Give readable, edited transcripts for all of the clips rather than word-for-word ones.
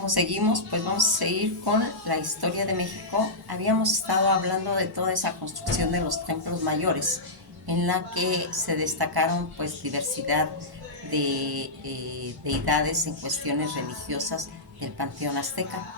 Como seguimos, pues vamos a seguir con la historia de México. Habíamos estado hablando de toda esa construcción de los templos mayores, en la que se destacaron pues diversidad de deidades en cuestiones religiosas del panteón azteca.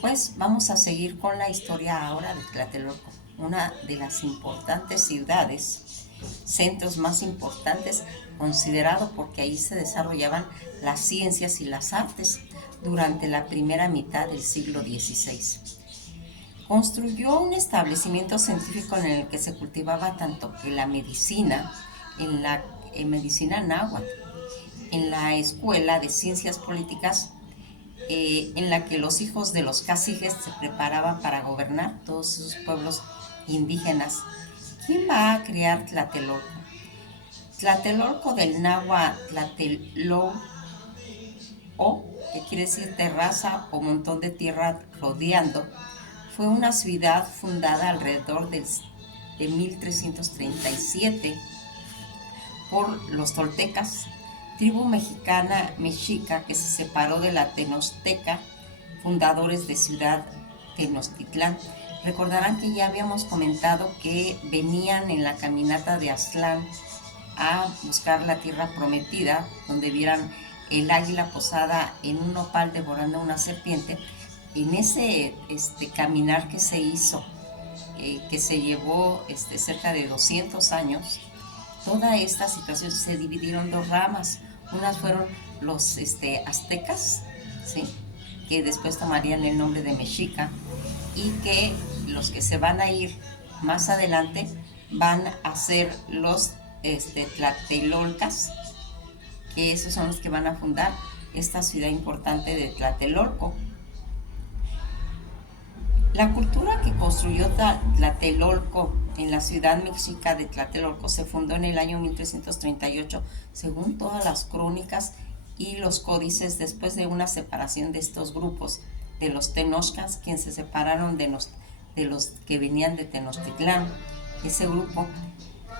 Pues vamos a seguir con la historia ahora de Tlatelolco, una de las importantes ciudades, centros más importantes, considerado porque ahí se desarrollaban las ciencias y las artes durante la primera mitad del siglo XVI. Construyó un establecimiento científico en el que se cultivaba tanto que la medicina, en medicina náhuatl, en la Escuela de Ciencias Políticas, en la que los hijos de los caciques se preparaban para gobernar todos esos pueblos indígenas. ¿Quién va a crear Tlatelolco? Tlatelolco del náhuatl Tlatelolco, que quiere decir terraza o montón de tierra rodeando, fue una ciudad fundada alrededor de 1337 por los toltecas, tribu mexicana mexica que se separó de la Tenochtitlán, fundadores de ciudad Tenochtitlán. Recordarán que ya habíamos comentado que venían en la caminata de Aztlán a buscar la tierra prometida, donde vieran el águila posada en un nopal devorando una serpiente. En ese caminar que se hizo, que se llevó cerca de 200 años, toda esta situación se dividieron en dos ramas. Unas fueron los aztecas, ¿sí?, que después tomarían el nombre de mexica, y que los que se van a ir más adelante van a ser los tlatelolcas, que esos son los que van a fundar esta ciudad importante de Tlatelolco. La cultura que construyó Tlatelolco en la ciudad mexica de Tlatelolco se fundó en el año 1338, según todas las crónicas y los códices, después de una separación de estos grupos, de los tenochcas, quienes se separaron de los que venían de Tenochtitlán. Ese grupo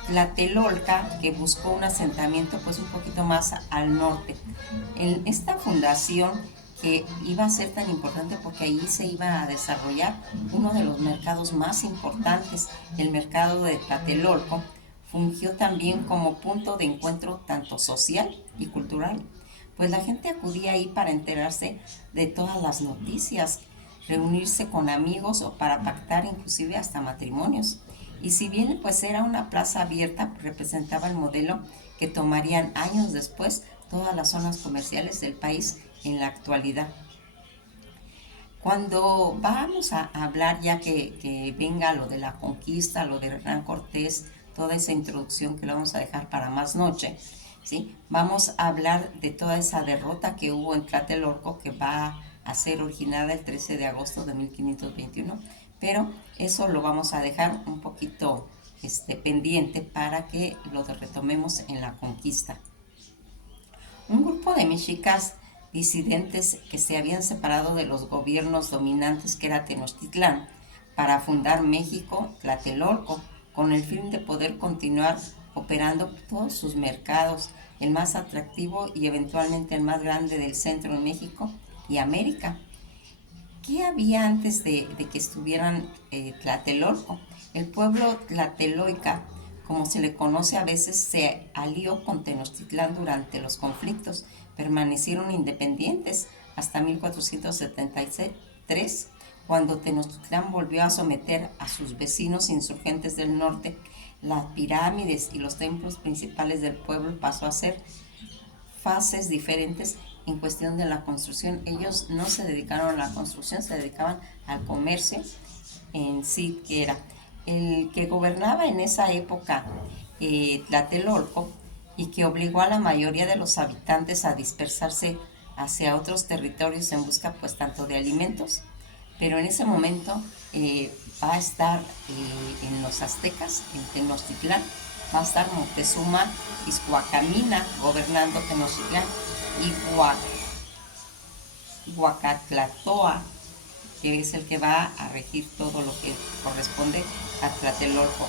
Tlatelolca, que buscó un asentamiento pues un poquito más al norte. En esta fundación, que iba a ser tan importante porque ahí se iba a desarrollar uno de los mercados más importantes, el mercado de Tlatelolco, fungió también como punto de encuentro tanto social y cultural, pues la gente acudía ahí para enterarse de todas las noticias, reunirse con amigos o para pactar inclusive hasta matrimonios. Y si bien pues era una plaza abierta, representaba el modelo que tomarían años después todas las zonas comerciales del país en la actualidad. Cuando vamos a hablar, ya que venga lo de la conquista, lo de Hernán Cortés, toda esa introducción que lo vamos a dejar para más noche, ¿sí?, vamos a hablar de toda esa derrota que hubo en Tlatelolco, que va a ser originada el 13 de agosto de 1521, pero eso lo vamos a dejar un poquito pendiente para que lo retomemos en la conquista. Un grupo de mexicas disidentes que se habían separado de los gobiernos dominantes, que era Tenochtitlán, para fundar México, Tlatelolco, con el fin de poder continuar operando todos sus mercados, el más atractivo y eventualmente el más grande del centro de México y América. ¿Qué había antes de que estuvieran Tlatelolco? El pueblo tlateloica, como se le conoce a veces, se alió con Tenochtitlán durante los conflictos. Permanecieron independientes hasta 1473, cuando Tenochtitlán volvió a someter a sus vecinos insurgentes del norte. Las pirámides y los templos principales del pueblo pasó a ser fases diferentes en cuestión de la construcción. Ellos no se dedicaron a la construcción, se dedicaban al comercio en sí, que era el que gobernaba en esa época Tlatelolco, y que obligó a la mayoría de los habitantes a dispersarse hacia otros territorios en busca pues tanto de alimentos, pero en ese momento va a estar en los aztecas, en Tenochtitlán, va a estar Moctezuma Izcuacamina gobernando Tenochtitlán, y Huacatlatoa, que es el que va a regir todo lo que corresponde a Tlatelolco.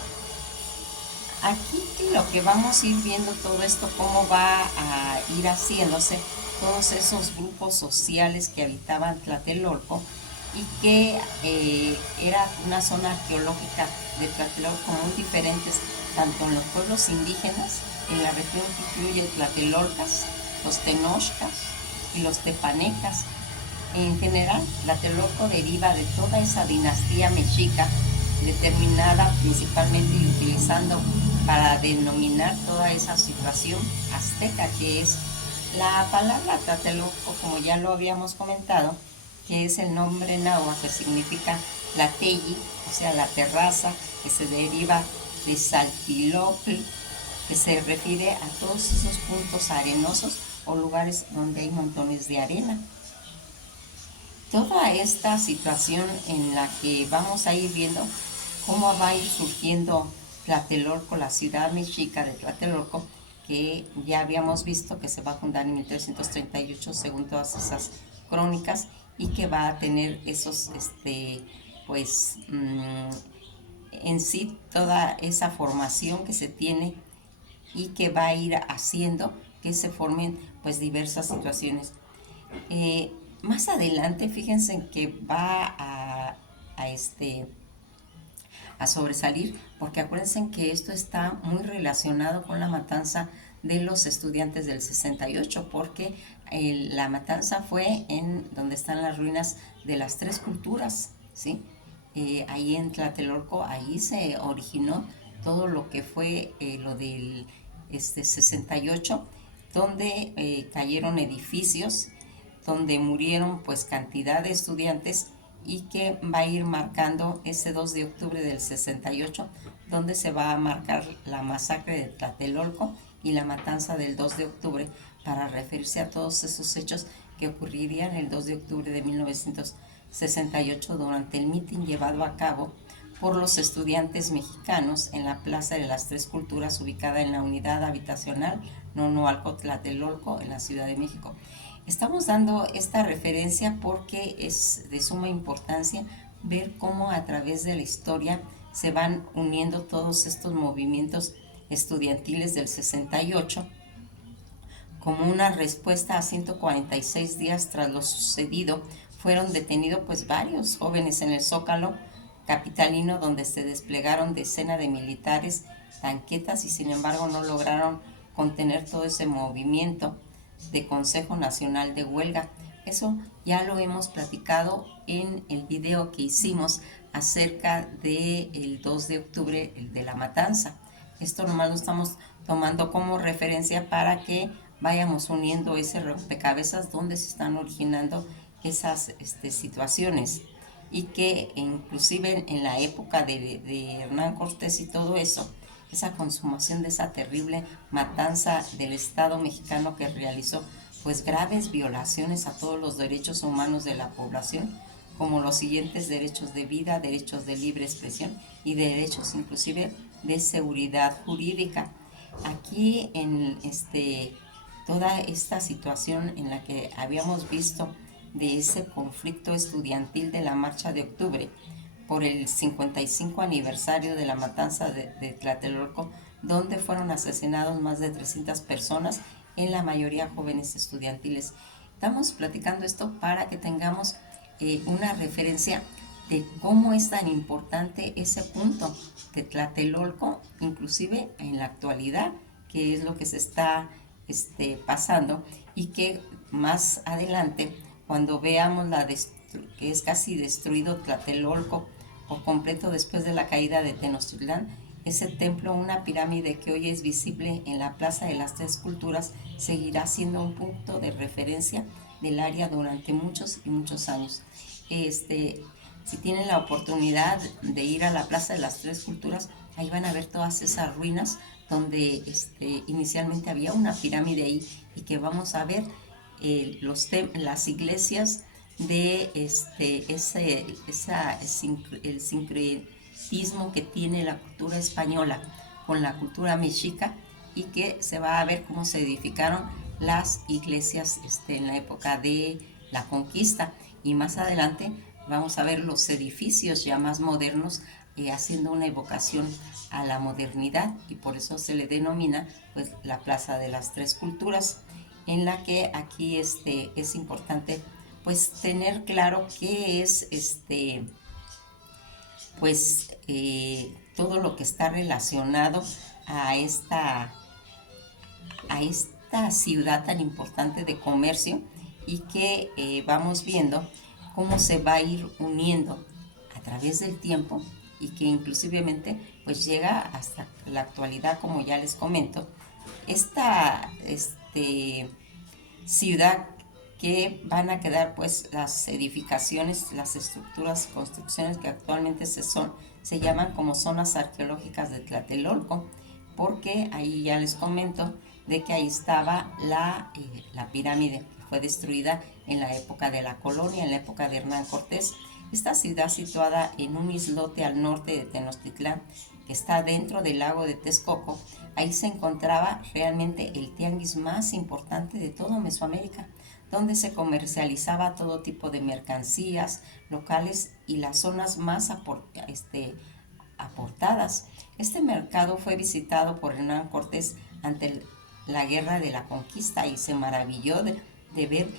Aquí lo que vamos a ir viendo todo esto, cómo va a ir haciéndose, todos esos grupos sociales que habitaban Tlatelolco y que era una zona arqueológica de Tlatelolco muy diferentes, tanto en los pueblos indígenas, en la región que incluye Tlatelolcas, los Tenochcas y los Tepanecas. En general, Tlatelolco deriva de toda esa dinastía mexica, determinada principalmente y utilizando para denominar toda esa situación azteca, que es la palabra Tlatelolco, como ya lo habíamos comentado, que es el nombre náhuatl que significa Tlateyi, o sea, la terraza, que se deriva de Saltilocli, que se refiere a todos esos puntos arenosos o lugares donde hay montones de arena. Toda esta situación en la que vamos a ir viendo cómo va a ir surgiendo Tlatelolco, la ciudad mexica de Tlatelolco, que ya habíamos visto que se va a fundar en 1338 según todas esas crónicas y que va a tener esos, pues, en sí toda esa formación que se tiene y que va a ir haciendo que se formen pues diversas situaciones. Más adelante, fíjense que va a sobresalir, porque acuérdense que esto está muy relacionado con la matanza de los estudiantes del 68, porque la matanza fue en donde están las ruinas de las tres culturas, ¿sí? Ahí en Tlatelolco, ahí se originó todo lo que fue lo del 68, donde cayeron edificios, donde murieron pues cantidad de estudiantes y que va a ir marcando ese 2 de octubre del 68, donde se va a marcar la masacre de Tlatelolco y la matanza del 2 de octubre para referirse a todos esos hechos que ocurrirían el 2 de octubre de 1968 durante el mitin llevado a cabo por los estudiantes mexicanos en la Plaza de las Tres Culturas ubicada en la unidad habitacional Nonoalco Tlatelolco en la Ciudad de México. Estamos dando esta referencia porque es de suma importancia ver cómo a través de la historia se van uniendo todos estos movimientos estudiantiles del 68 como una respuesta a 146 días tras lo sucedido. Fueron detenidos pues varios jóvenes en el Zócalo capitalino, donde se desplegaron decenas de militares, tanquetas, y sin embargo no lograron contener todo ese movimiento de Consejo Nacional de Huelga. Eso ya lo hemos platicado en el video que hicimos acerca del 2 de octubre, el de la matanza. Esto nomás lo estamos tomando como referencia para que vayamos uniendo ese rompecabezas donde se están originando esas situaciones, y que inclusive en la época de Hernán Cortés y todo eso, esa consumación de esa terrible matanza del Estado mexicano que realizó pues graves violaciones a todos los derechos humanos de la población, como los siguientes derechos de vida, derechos de libre expresión y derechos inclusive de seguridad jurídica. Aquí en toda esta situación en la que habíamos visto de ese conflicto estudiantil de la Marcha de Octubre por el 55 aniversario de la matanza de Tlatelolco, donde fueron asesinados más de 300 personas, en la mayoría jóvenes estudiantiles. Estamos platicando esto para que tengamos una referencia de cómo es tan importante ese punto de Tlatelolco, inclusive en la actualidad, que es lo que se está pasando, y que más adelante, cuando veamos que es casi destruido Tlatelolco por completo después de la caída de Tenochtitlán, ese templo, una pirámide que hoy es visible en la Plaza de las Tres Culturas, seguirá siendo un punto de referencia del área durante muchos y muchos años. Si tienen la oportunidad de ir a la Plaza de las Tres Culturas, ahí van a ver todas esas ruinas donde inicialmente había una pirámide ahí, y que vamos a ver las iglesias de el sincretismo que tiene la cultura española con la cultura mexica, y que se va a ver cómo se edificaron las iglesias en la época de la conquista, y más adelante vamos a ver los edificios ya más modernos haciendo una evocación a la modernidad, y por eso se le denomina pues la Plaza de las Tres Culturas. en la que aquí es importante pues tener claro qué es todo lo que está relacionado a esta ciudad tan importante de comercio, y que vamos viendo cómo se va a ir uniendo a través del tiempo, y que inclusivemente pues llega hasta la actualidad, como ya les comento, esta ciudad, que van a quedar pues las edificaciones, las estructuras, construcciones que actualmente se llaman como zonas arqueológicas de Tlatelolco, porque ahí ya les comento de que ahí estaba la pirámide, que fue destruida en la época de la colonia, en la época de Hernán Cortés. Esta ciudad, situada en un islote al norte de Tenochtitlán, que está dentro del lago de Texcoco, ahí se encontraba realmente el tianguis más importante de todo Mesoamérica, donde se comercializaba todo tipo de mercancías locales y las zonas más aportadas. Este mercado fue visitado por Hernán Cortés ante la Guerra de la Conquista, y se maravilló de ver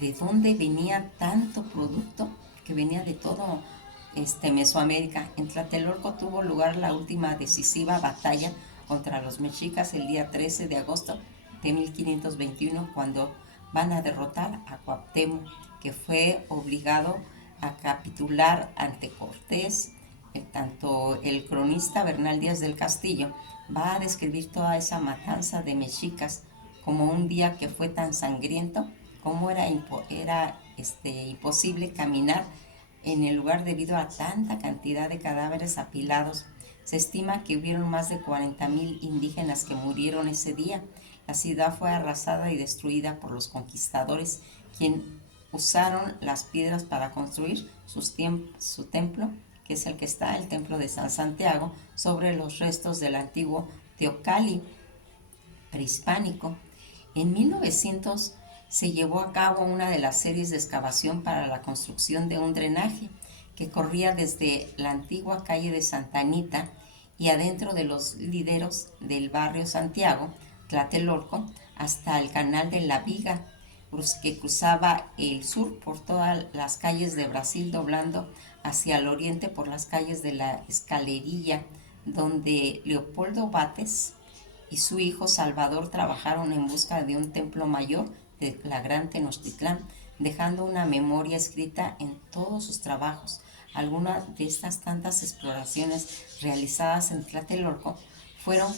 de dónde venía tanto producto, que venía de todo Mesoamérica. En Tlatelolco tuvo lugar la última decisiva batalla contra los mexicas el día 13 de agosto de 1521, cuando van a derrotar a Cuauhtémoc, que fue obligado a capitular ante Cortés. Tanto el cronista Bernal Díaz del Castillo va a describir toda esa matanza de mexicas como un día que fue tan sangriento como era imposible caminar en el lugar debido a tanta cantidad de cadáveres apilados. Se estima que hubieron más de 40,000 indígenas que murieron ese día. La ciudad fue arrasada y destruida por los conquistadores, quienes usaron las piedras para construir su templo, que es el que está, el templo de San Santiago, sobre los restos del antiguo Teocalli prehispánico. En 1900 se llevó a cabo una de las series de excavación para la construcción de un drenaje que corría desde la antigua calle de Santa Anita y adentro de los lideros del barrio Santiago, Tlatelolco, hasta el canal de la Viga, que cruzaba el sur por todas las calles de Brasil, doblando hacia el oriente por las calles de la Escalerilla, donde Leopoldo Bates y su hijo Salvador trabajaron en busca de un templo mayor de la Gran Tenochtitlán, dejando una memoria escrita en todos sus trabajos. Algunas de estas tantas exploraciones realizadas en Tlatelolco fueron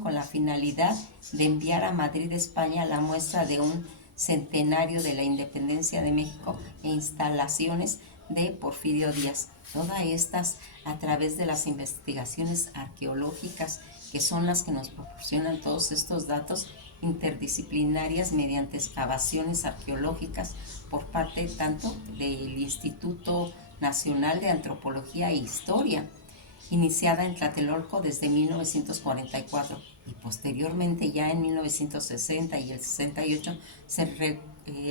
con la finalidad de enviar a Madrid, España, la muestra de un centenario de la independencia de México e instalaciones de Porfirio Díaz. Todas estas a través de las investigaciones arqueológicas, que son las que nos proporcionan todos estos datos interdisciplinarias mediante excavaciones arqueológicas por parte tanto del Instituto Nacional de Antropología e Historia, iniciada en Tlatelolco desde 1944, y posteriormente ya en 1960 y el 68 se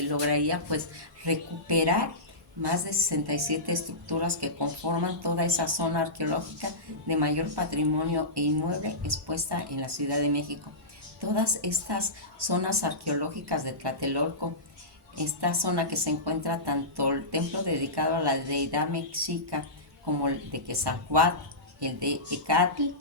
lograría pues recuperar más de 67 estructuras que conforman toda esa zona arqueológica de mayor patrimonio e inmueble expuesta en la Ciudad de México. Todas estas zonas arqueológicas de Tlatelolco, esta zona que se encuentra tanto el templo dedicado a la deidad mexica como el de Quetzalcóatl, el de Ecatl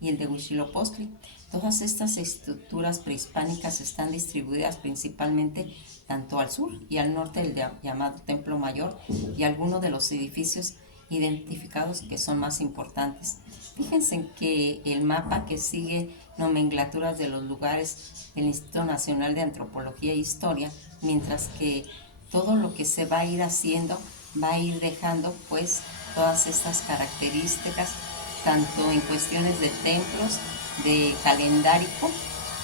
y el de Huitzilopochtli. Todas estas estructuras prehispánicas están distribuidas principalmente tanto al sur y al norte del llamado Templo Mayor, y algunos de los edificios identificados que son más importantes. Fíjense que el mapa que sigue nomenclaturas de los lugares del Instituto Nacional de Antropología e Historia, mientras que todo lo que se va a ir haciendo va a ir dejando pues todas estas características, tanto en cuestiones de templos, de calendario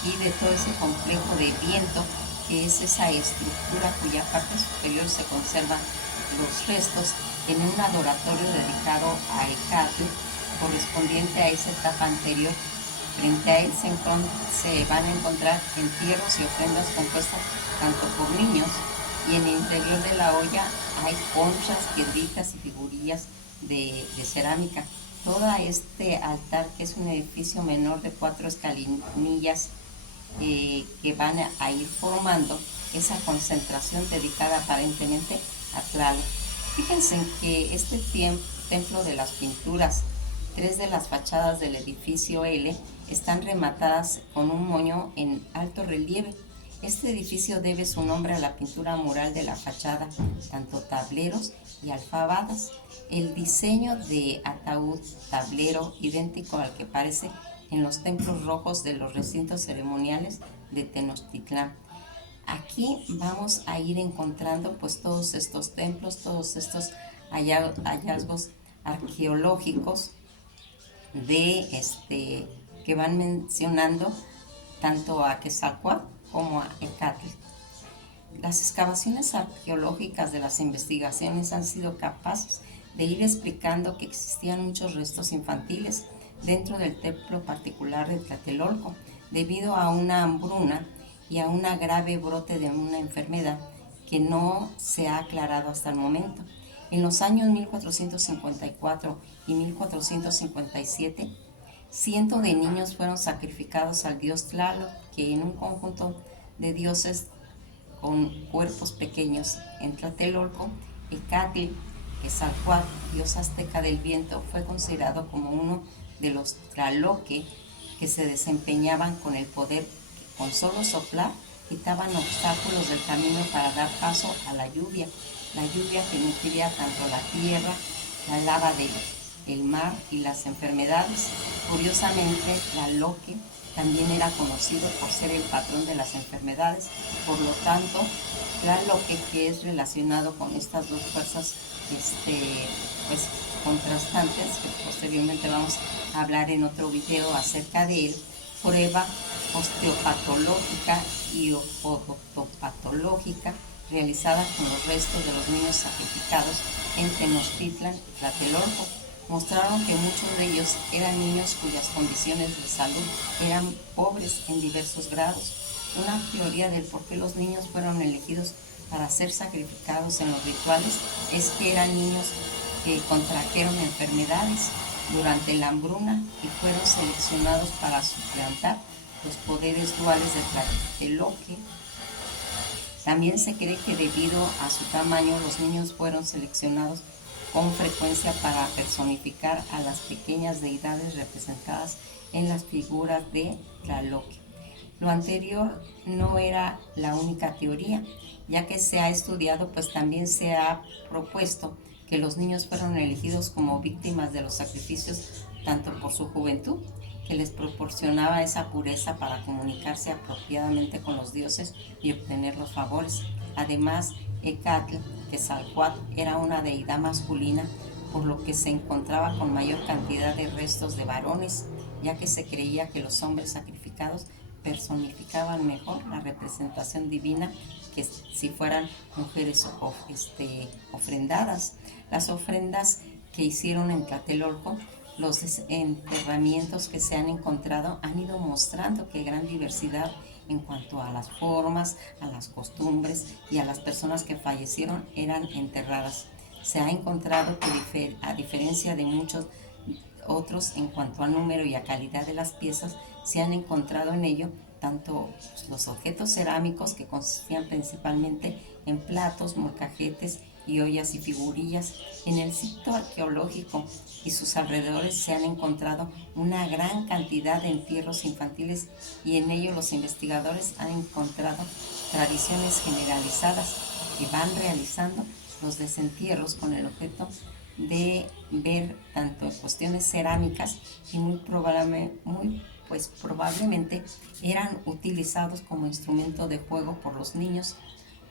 y de todo ese complejo de viento, que es esa estructura cuya parte superior se conservan los restos en un adoratorio dedicado a Ecatl, correspondiente a esa etapa anterior. Frente a él se van a encontrar entierros y ofrendas compuestas tanto por niños, y en el interior de la olla hay conchas, piedritas y figurillas de cerámica. Todo este altar, que es un edificio menor de 4 escalinillas que van a ir formando esa concentración dedicada aparentemente a Tlaloc. Fíjense en que este templo de las pinturas, 3 de las fachadas del edificio L están rematadas con un moño en alto relieve. Este edificio debe su nombre a la pintura mural de la fachada, tanto tableros y alfabadas. El diseño de ataúd tablero idéntico al que aparece en los templos rojos de los recintos ceremoniales de Tenochtitlán. Aquí vamos a ir encontrando pues todos estos templos, todos estos hallazgos arqueológicos que van mencionando tanto a Quetzalcóatl como a Ecatl. Las excavaciones arqueológicas de las investigaciones han sido capaces de ir explicando que existían muchos restos infantiles dentro del templo particular de Tlatelolco, debido a una hambruna y a un grave brote de una enfermedad que no se ha aclarado hasta el momento. En los años 1454 y 1457, cientos de niños fueron sacrificados al dios Tlaloc, que en un conjunto de dioses con cuerpos pequeños en Tlatelolco, Ecatl, Quetzalcóatl, dios azteca del viento, fue considerado como uno de los Tlaloque que se desempeñaban con el poder que con solo soplar quitaban obstáculos del camino para dar paso a la lluvia que nutría tanto la tierra, la lava del mar y las enfermedades. Curiosamente, Tlaloque también era conocido por ser el patrón de las enfermedades. Por lo tanto, Tlaloque, que es relacionado con estas dos fuerzas pues, contrastantes, que posteriormente vamos a hablar en otro video acerca de él, prueba osteopatológica y odopatológica realizada con los restos de los niños sacrificados en Tenochtitlan y Tlatelolco mostraron que muchos de ellos eran niños cuyas condiciones de salud eran pobres en diversos grados. Una teoría del por qué los niños fueron elegidos para ser sacrificados en los rituales es que eran niños que contrajeron enfermedades durante la hambruna y fueron seleccionados para suplantar los poderes duales de Tlatelolco. También se cree que debido a su tamaño los niños fueron seleccionados con frecuencia para personificar a las pequeñas deidades representadas en las figuras de Tlaloque. Lo anterior no era la única teoría, ya que se ha estudiado, pues también se ha propuesto que los niños fueron elegidos como víctimas de los sacrificios tanto por su juventud, que les proporcionaba esa pureza para comunicarse apropiadamente con los dioses y obtener los favores. Además, Ecatl, Quetzalcóatl, era una deidad masculina, por lo que se encontraba con mayor cantidad de restos de varones, ya que se creía que los hombres sacrificados personificaban mejor la representación divina que si fueran mujeres ofrendadas. Las ofrendas que hicieron en Tlatelolco, los enterramientos que se han encontrado han ido mostrando que hay gran diversidad en cuanto a las formas, a las costumbres y a las personas que fallecieron eran enterradas. Se ha encontrado que a diferencia de muchos otros en cuanto al número y a calidad de las piezas, se han encontrado en ello tanto los objetos cerámicos que consistían principalmente en platos, molcajetes y ollas y figurillas. En el sitio arqueológico y sus alrededores se han encontrado una gran cantidad de entierros infantiles y en ello los investigadores han encontrado tradiciones generalizadas que van realizando los desentierros con el objeto de ver tanto cuestiones cerámicas y probablemente eran utilizados como instrumento de juego por los niños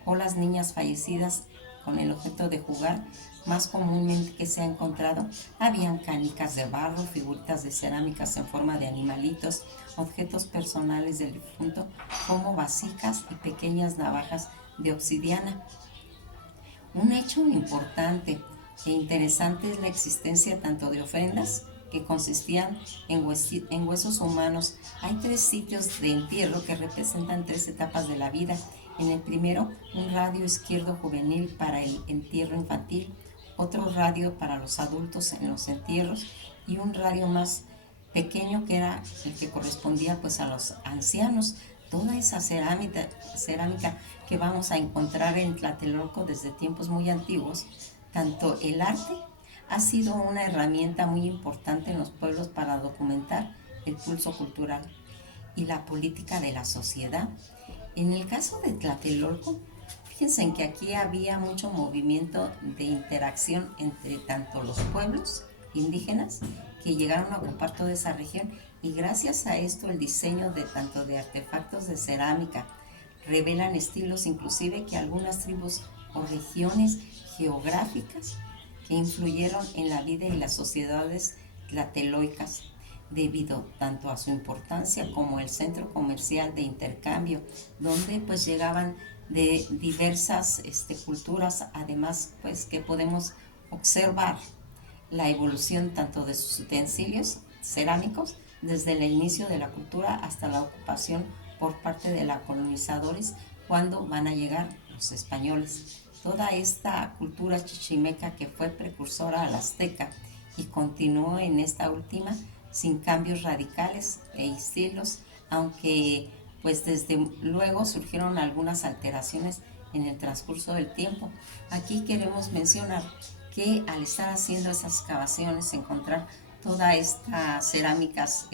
o las niñas fallecidas con el objeto de jugar. Más comúnmente que se ha encontrado, habían canicas de barro, figuritas de cerámicas en forma de animalitos, objetos personales del difunto como vasijas y pequeñas navajas de obsidiana. Un hecho importante e interesante es la existencia tanto de ofrendas que consistían en huesos humanos. Hay 3 sitios de entierro que representan 3 etapas de la vida. En el primero, un radio izquierdo juvenil para el entierro infantil, otro radio para los adultos en los entierros y un radio más pequeño que era el que correspondía pues a los ancianos. toda esa cerámica que vamos a encontrar en Tlatelolco desde tiempos muy antiguos, tanto el arte ha sido una herramienta muy importante en los pueblos para documentar el pulso cultural y la política de la sociedad. En el caso de Tlatelolco, fíjense en que aquí había mucho movimiento de interacción entre tanto los pueblos indígenas que llegaron a ocupar toda esa región, y gracias a esto el diseño de tanto de artefactos de cerámica revelan estilos inclusive que algunas tribus o regiones geográficas que influyeron en la vida y las sociedades tlateloicas debido tanto a su importancia como el centro comercial de intercambio, donde pues llegaban de diversas culturas, además pues que podemos observar la evolución tanto de sus utensilios cerámicos desde el inicio de la cultura hasta la ocupación por parte de los colonizadores cuando van a llegar los españoles. Toda esta cultura chichimeca que fue precursora a la azteca y continuó en esta última sin cambios radicales e estilos, aunque pues desde luego surgieron algunas alteraciones en el transcurso del tiempo. Aquí queremos mencionar que al estar haciendo esas excavaciones, encontrar todas estas cerámicas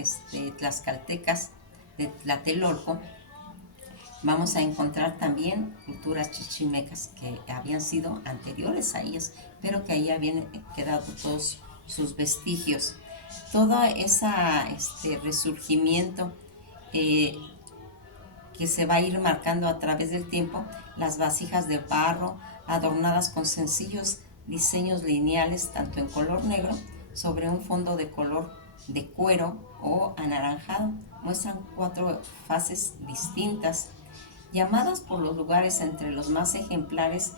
tlaxcaltecas de Tlatelolco, vamos a encontrar también culturas chichimecas que habían sido anteriores a ellas, pero que ahí habían quedado todos sus vestigios. Todo ese resurgimiento que se va a ir marcando a través del tiempo, las vasijas de barro adornadas con sencillos diseños lineales tanto en color negro sobre un fondo de color de cuero o anaranjado, muestran 4 fases distintas, llamadas por los lugares entre los más ejemplares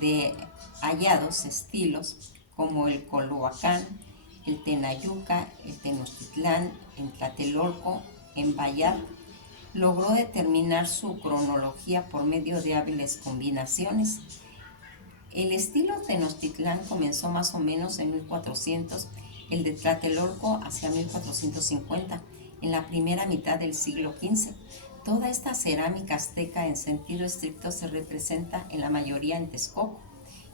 de hallados estilos como el Coloacán, el Tenayuca, el Tenochtitlán, en Tlatelolco, en Vallarta. Logró determinar su cronología por medio de hábiles combinaciones. El estilo Tenochtitlán comenzó más o menos en 1400, el de Tlatelolco hacia 1450, en la primera mitad del siglo XV. Toda esta cerámica azteca en sentido estricto se representa en la mayoría en Texcoco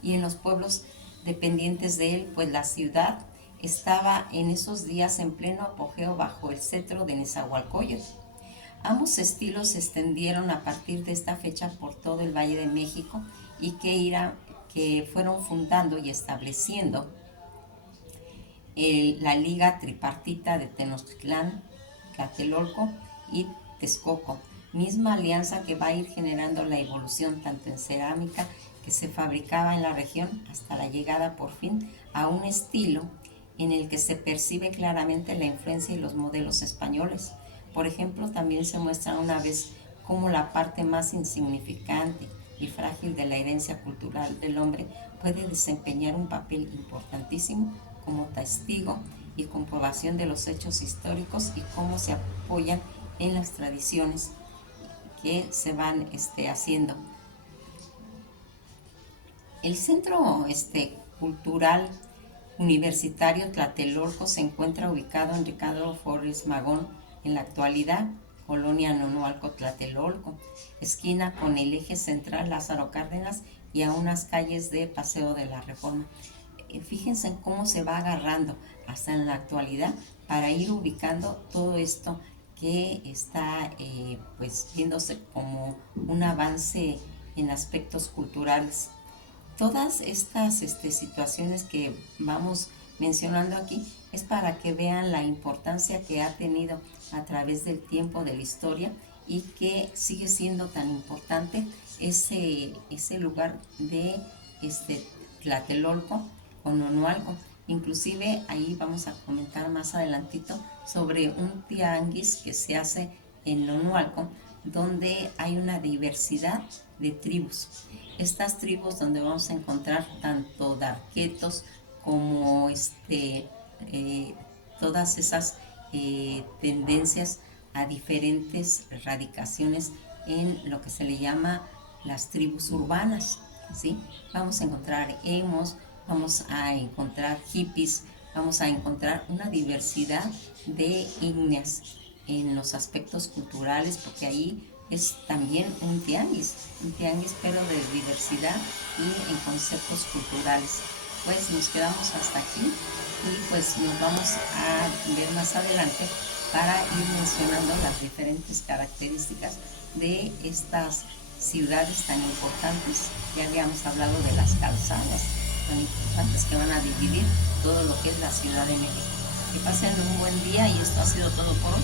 y en los pueblos dependientes de él, pues la ciudad estaba en esos días en pleno apogeo bajo el cetro de Nezahualcóyotl. Ambos estilos se extendieron a partir de esta fecha por todo el Valle de México y que fueron fundando y estableciendo la Liga Tripartita de Tenochtitlán, Tlatelolco y Texcoco, misma alianza que va a ir generando la evolución tanto en cerámica que se fabricaba en la región hasta la llegada por fin a un estilo en el que se percibe claramente la influencia y los modelos españoles. Por ejemplo, también se muestra una vez cómo la parte más insignificante y frágil de la herencia cultural del hombre puede desempeñar un papel importantísimo como testigo y comprobación de los hechos históricos y cómo se apoyan en las tradiciones que se van haciendo. El Centro Cultural Universitario Tlatelolco se encuentra ubicado en Ricardo Flores Magón, en la actualidad, Colonia Nonualco, Tlatelolco, esquina con el eje central Lázaro Cárdenas y a unas calles de Paseo de la Reforma. Fíjense en cómo se va agarrando hasta en la actualidad para ir ubicando todo esto que está pues viéndose como un avance en aspectos culturales. Todas estas situaciones que vamos mencionando aquí es para que vean la importancia que ha tenido a través del tiempo de la historia y que sigue siendo tan importante ese lugar de Tlatelolco o Nonualco. Inclusive ahí vamos a comentar más adelantito sobre un tianguis que se hace en Nonualco, donde hay una diversidad de tribus. Estas tribus donde vamos a encontrar tanto darquetos como todas esas tendencias a diferentes radicaciones en lo que se le llama las tribus urbanas, ¿sí? Vamos a encontrar emos, vamos a encontrar hippies, vamos a encontrar una diversidad de etnias en los aspectos culturales, porque ahí es también un tianguis pero de diversidad y en conceptos culturales. Pues nos quedamos hasta aquí y pues nos vamos a ver más adelante para ir mencionando las diferentes características de estas ciudades tan importantes. Ya habíamos hablado de las calzadas tan importantes que van a dividir todo lo que es la Ciudad de México. Que pasen un buen día y esto ha sido todo por hoy.